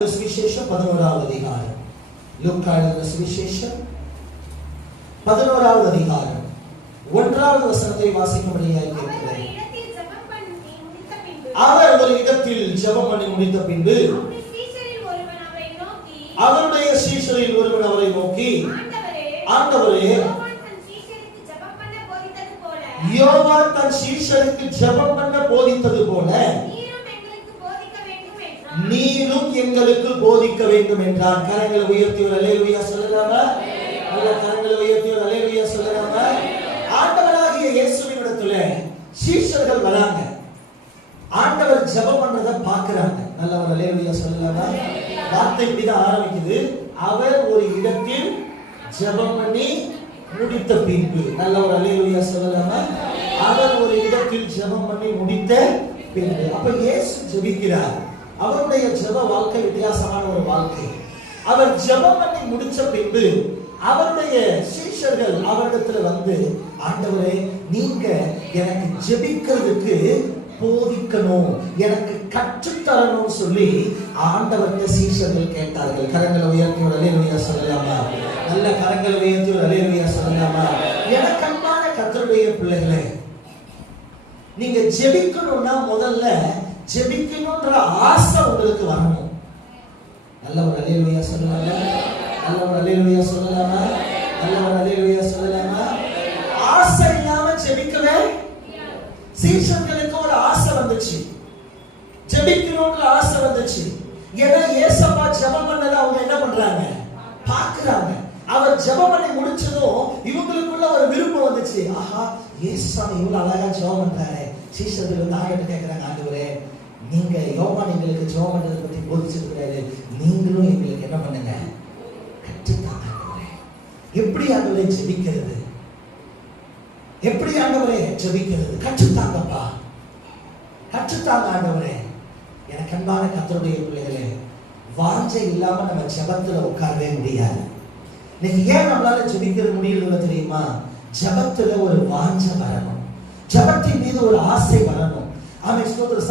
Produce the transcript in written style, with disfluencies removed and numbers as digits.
சுவிசேஷம் 11வது அதிகாரம். லூக்கா எழுதின சுவிசேஷம் 11வது அதிகாரம் 1வது வசனத்தை வாசிக்கும்படியாக கேட்கிறேன். அவர் ஒரு இடத்தில் ஜெபம் பண்ணி முடித்த பின்பு அவருடைய சீஷரில் ஒருவன் அவரை நோக்கி, ஆண்டவரே, யோவான் தன் சீஷருக்கு ஜெபம் பண்ண போதித்தது போல நீரும் எங்களுக்கு போதிக்க வேண்டும் என்றான். கரங்களை உயர்த்தி ஒரு அல்லேலூயா சொல்லலாமா? நல்ல கரங்களை உயர்த்தி ஒரு அல்லேலூயா சொல்லலாமா? ஆண்டவராகிய இயேசுவின் இடத்துல சீஷர்கள் வராங்க. ஆண்டவர் ஜெபம் பண்றத பாக்குறாங்க. நல்ல ஒரு அல்லேலூயா சொல்லலாமா? வார்த்தை இப்படிதான் ஆரம்பிக்குது. அவர் ஒரு இடத்தில் ஜெபம் பண்ணி முடித்த பின்பு. நல்ல ஒரு அல்லேலூயா சொல்லலாமா? அவர் ஒரு இடத்தில் ஜெபம் பண்ணி முடித்த பின்பு. அப்ப இயேசு ஜெபிக்கிறார். அவருடைய ஜெப வாழ்க்கை வித்தியாசமான ஒரு வாழ்க்கை. அவர் ஜெபம் பண்ணி முடிச்ச பின்பு அவருடைய சீஷர்கள் அவரிடத்துல வந்து, ஆண்டவரே, நீங்க எனக்கு ஜெபிக்கிறதுக்கு போதிக்கணும், எனக்கு கற்றுத்தரணும் சொல்லி ஆண்டவர்கிட்ட சீஷர்கள் கேட்டார்கள். கரங்களை உயர்த்தி ஒரு அல்லேலூயா சொல்லலாமா? நல்ல கரங்களை உயர்த்தி ஒரு அல்லேலூயா சொல்லலாமா? எனக்கு அன்பான கர்த்தருடைய பிள்ளைகளே, நீங்க ஜெபிக்கணும்னா முதல்ல ஜெபிக்கணும்ன்ற ஆசை உங்களுக்கு வரணும். நல்ல ஒரு அல்லேலூயா சொல்லலாமா? நல்ல ஒரு அல்லேலூயா சொல்லலாமா? நல்ல ஒரு அல்லேலூயா சொல்லலாமா? ஆசை இல்லாம ஜெபிக்கவே சீஷர்களுக்கு ஒரு ஆசை வந்துச்சு, ஜெபிக்கணும்ன்ற ஆசை வந்துச்சு. ஏன்னா ஏசப்பா ஜெபம் பண்ணதை அவங்க என்ன பண்றாங்க, பாக்குறாங்க. அவர் ஜெபம் பண்ணி முடிச்சதும் இவங்களுக்குள்ள ஒரு விருப்பம் வந்துச்சு. ஆஹா, ஏசப்பா இவ்வளவு அழகா ஜெபம் பண்றாரு. சீஷர்கள் வந்து ஆண்டவர்கிட்ட கேட்கிறாங்க, ஆண்டவரே, நீங்க யோவான் எங்களுக்கு ஜெபம் பண்றதை பத்தி போதிச்சிருக்கிறாரு, நீங்களும் எங்களுக்கு என்ன பண்ணுங்க, கற்றுத்தாங்க. எப்படி ஆண்டவரே ஜெபிக்கிறது, எப்படி ஆண்டவரே ஜெபிக்கிறது, கற்றுத்தாங்கப்பா, கற்றுத்தாங்க ஆண்டவரே. எனக்கு அன்பான கர்த்தருடைய பிள்ளைகளே, வாஞ்சை இல்லாம நம்ம ஜெபத்துல உட்காரவே முடியாது. இன்னைக்கு ஏன் நம்மளால ஜெபிக்க முடியல தெரியுமா? ஜெபத்துல ஒரு வாஞ்சை வரணும், ஜெபத்தின் மீது ஒரு ஆசை வரணும். ஆமென். ஸ்தோத்திரம்.